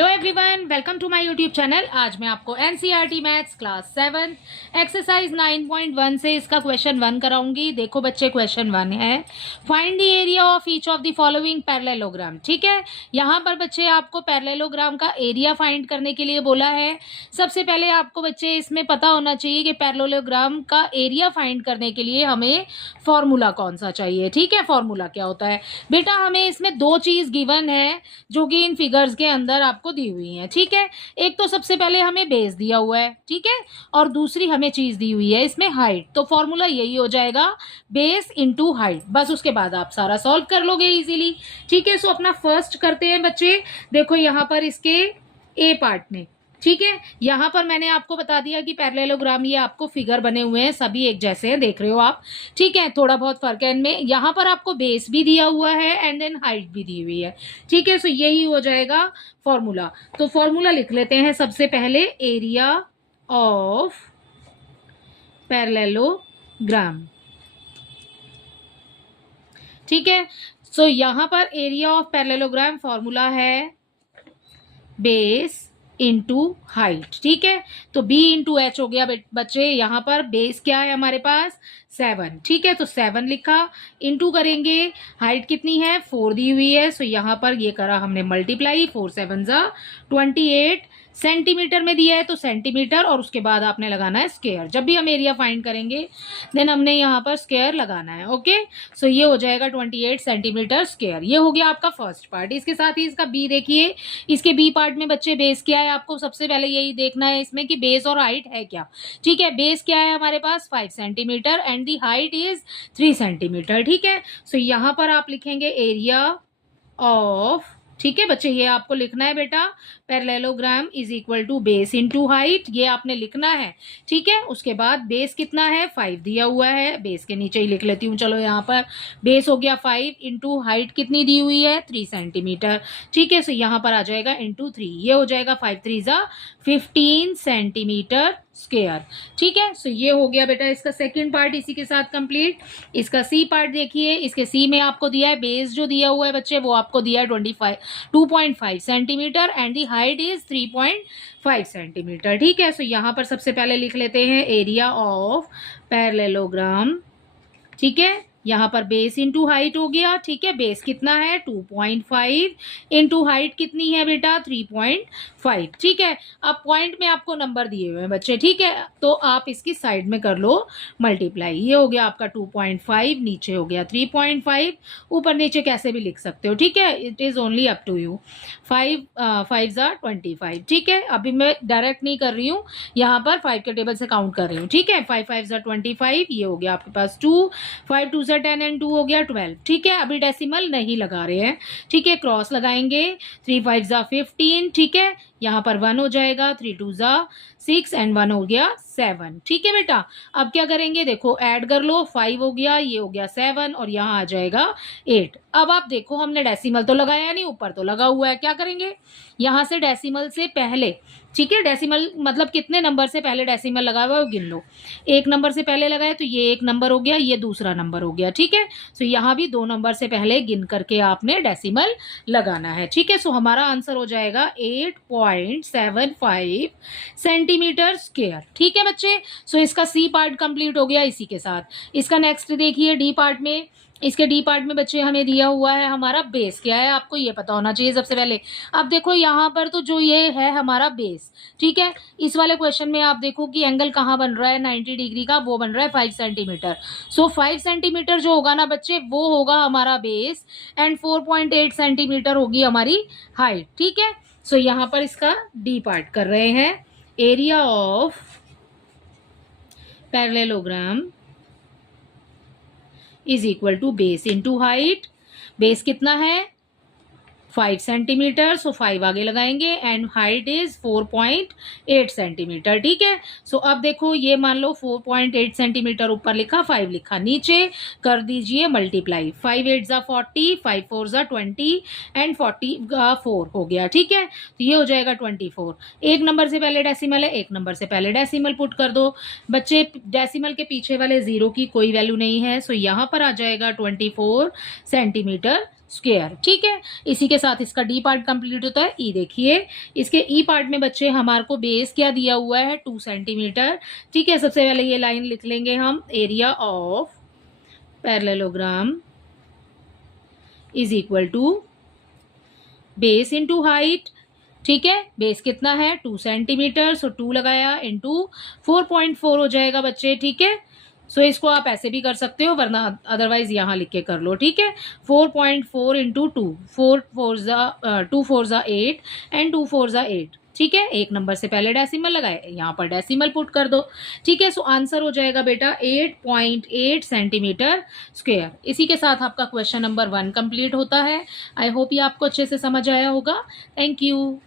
Hello everyone, welcome to my YouTube channel. आज मैं आपको एनसीईआरटी मैथ्स क्लास 7 एक्सरसाइज 9.1 से इसका क्वेश्चन 1 कराऊंगी। देखो बच्चे, क्वेश्चन 1 है find the area of each of the following parallelogram. ठीक है, यहाँ पर बच्चे आपको पैरेललोग्राम का एरिया फाइंड करने के लिए बोला है। सबसे पहले आपको बच्चे इसमें पता होना चाहिए कि पैरेललोग्राम का एरिया फाइंड करने के लिए हमें फॉर्मूला कौन सा चाहिए। ठीक है, फॉर्मूला क्या होता है बेटा? हमें इसमें दो चीज गिवन है जो कि इन फिगर्स के अंदर आपको दी हुई है। ठीक है, एक तो सबसे पहले हमें बेस दिया हुआ है, ठीक है, और दूसरी हमें चीज दी हुई है इसमें हाइट। तो फॉर्मूला यही हो जाएगा, बेस इंटू हाइट। बस उसके बाद आप सारा सॉल्व कर लोगे इजीली। ठीक है, सो अपना फर्स्ट करते हैं बच्चे। देखो यहाँ पर इसके ए पार्ट में, ठीक है, यहाँ पर मैंने आपको बता दिया कि पैरेललोग्राम ये आपको फिगर बने हुए हैं, सभी एक जैसे हैं, देख रहे हो आप। ठीक है, थोड़ा बहुत फर्क है इनमें। यहाँ पर आपको बेस भी दिया हुआ है एंड देन हाइट भी दी हुई है। ठीक है, सो यही हो जाएगा फॉर्मूला। तो फॉर्मूला लिख लेते हैं सबसे पहले, एरिया ऑफ पैरेललोग्राम। ठीक है, सो यहाँ पर एरिया ऑफ पैरेललोग्राम फॉर्मूला है बेस इंटू हाइट। ठीक है, तो b इंटू एच हो गया बच्चे। यहाँ पर बेस क्या है हमारे पास? 7। ठीक है, तो 7 लिखा, इंटू करेंगे, हाइट कितनी है? 4 दी हुई है। सो यहाँ पर ये करा हमने मल्टीप्लाई, 4 7 जा 28 सेंटीमीटर में दिया है तो सेंटीमीटर, और उसके बाद आपने लगाना है स्क्वायर। जब भी हम एरिया फाइंड करेंगे देन हमने यहाँ पर स्क्वायर लगाना है। ओके, सो ये हो जाएगा 28 सेंटीमीटर स्क्वायर। ये हो गया आपका फर्स्ट पार्ट। इसके साथ ही इसका बी देखिए। इसके बी पार्ट में बच्चे बेस क्या है आपको सबसे पहले यही देखना है इसमें कि बेस और हाइट है क्या। ठीक है, बेस क्या है हमारे पास? 5 centimetre and the height is 3 centimetre. ठीक है, सो यहाँ पर आप लिखेंगे एरिया ऑफ, ठीक है बच्चे, ये आपको लिखना है बेटा, parallelogram is equal to base into height, ये आपने लिखना है। ठीक है, उसके बाद बेस कितना है? 5 दिया हुआ है, बेस के नीचे ही लिख लेती हूँ। चलो यहाँ पर बेस हो गया 5 इंटू हाइट कितनी दी हुई है? 3 सेंटीमीटर। ठीक है, सो यहाँ पर आ जाएगा इंटू 3, ये हो जाएगा 5 3 जा 15 सेंटीमीटर स्क्वायर। ठीक है, सो ये हो गया बेटा इसका सेकंड पार्ट इसी के साथ कंप्लीट। इसका सी पार्ट देखिए। इसके सी में आपको दिया है बेस, जो दिया हुआ है बच्चे वो आपको दिया है 2.5 centimetre and the height is 3.5 centimetre. ठीक है, सो यहाँ पर सबसे पहले लिख लेते हैं एरिया ऑफ पैरेललोग्राम। ठीक है, यहाँ पर बेस इंटू हाइट हो गया। ठीक है, बेस कितना है? 2.5 इंटू हाइट कितनी है बेटा? 3.5। ठीक है, अब पॉइंट में आपको नंबर दिए हुए हैं बच्चे। ठीक है, तो आप इसकी साइड में कर लो मल्टीप्लाई। ये हो गया आपका 2.5, नीचे हो गया 3.5, ऊपर नीचे कैसे भी लिख सकते हो। ठीक है, it is only up to you. 5 5 जा 25। ठीक है, अभी मैं डायरेक्ट नहीं कर रही हूँ, यहाँ पर 5 के टेबल से काउंट कर रही हूँ। ठीक है, 5 5 जा 25, ये हो गया आपके पास 2, 5 2 10 एंड 2 हो गया 12। ठीक है, अभी डेसिमल नहीं लगा रहे हैं। ठीक है, क्रॉस लगाएंगे, 3 5 जा 15। ठीक है, यहाँ पर 1 हो जाएगा, 3 2 जा 6 एंड 1 हो गया 7। ठीक है बेटा, अब क्या करेंगे? देखो ऐड कर लो, 5 हो गया, ये हो गया 7 और यहाँ आ जाएगा 8। अब आप देखो हमने डेसिमल तो लगाया नहीं, ऊपर तो लगा हुआ है। क्या करेंगे? यहाँ से डेसिमल से पहले, ठीक है, डेसिमल मतलब कितने नंबर से पहले डेसिमल लगा हुआ है वो गिन लो। 1 नंबर से पहले लगाए तो ये 1 नंबर हो गया, ये दूसरा नंबर हो गया। ठीक है, सो यहाँ भी 2 नंबर से पहले गिन करके आपने डेसिमल लगाना है। ठीक है, सो हमारा आंसर हो जाएगा 8.75 सेंटीमीटर स्क्वायर। ठीक है बच्चे, सो इसका सी पार्ट कंप्लीट हो गया इसी के साथ। इसका नेक्स्ट देखिए डी पार्ट में। इसके डी पार्ट में बच्चे हमें दिया हुआ है हमारा बेस क्या है, आपको ये पता होना चाहिए सबसे पहले। अब देखो यहाँ पर तो जो ये है हमारा बेस, ठीक है, इस वाले क्वेश्चन में आप देखो कि एंगल कहाँ बन रहा है 90 डिग्री का, वो बन रहा है 5 सेंटीमीटर। सो 5 सेंटीमीटर जो होगा ना बच्चे, वो होगा हमारा बेस एंड 4.8 सेंटीमीटर होगी हमारी हाइट। ठीक है, सो यहाँ पर इसका डी पार्ट कर रहे हैं, area of parallelogram is equal to base into height. Base कितना है? 5 सेंटीमीटर, सो 5 आगे लगाएंगे एंड हाइट इज 4.8 सेंटीमीटर। ठीक है, सो अब देखो ये मान लो 4.8 सेंटीमीटर ऊपर लिखा, 5 लिखा, नीचे कर दीजिए मल्टीप्लाई। 5 8 जा 40, 5 4 जा 20 एंड 44 हो गया। ठीक है, तो ये हो जाएगा 24। 1 नंबर से पहले डेसिमल है, 1 नंबर से पहले डेसिमल पुट कर दो बच्चे। डेसिमल के पीछे वाले 0 की कोई वैल्यू नहीं है, सो यहाँ पर आ जाएगा 24 सेंटीमीटर स्क्वायर। ठीक है, इसी के साथ इसका डी पार्ट कंप्लीट होता है। ई देखिए, इसके ई पार्ट में बच्चे हमारे को बेस क्या दिया हुआ है, 2 सेंटीमीटर। ठीक है, सबसे पहले ये लाइन लिख लेंगे हम, area of parallelogram is equal to base into height. ठीक है, बेस कितना है 2 सेंटीमीटर, सो 2 लगाया इंटू 4.4 हो जाएगा बच्चे। ठीक है, सो इसको आप ऐसे भी कर सकते हो, वरना अदरवाइज यहाँ लिख के कर लो। ठीक है, 4.4 इंटू 2, 2 4 ज़ा 8 एंड 2 4 ज़ा 8। ठीक है, एक नंबर से पहले डेसिमल लगाए, यहाँ पर डेसिमल पुट कर दो। ठीक है, सो आंसर हो जाएगा बेटा 8.8 सेंटीमीटर स्क्वायर। इसी के साथ आपका क्वेश्चन नंबर 1 कंप्लीट होता है। आई होप ये आपको अच्छे से समझ आया होगा। Thank you.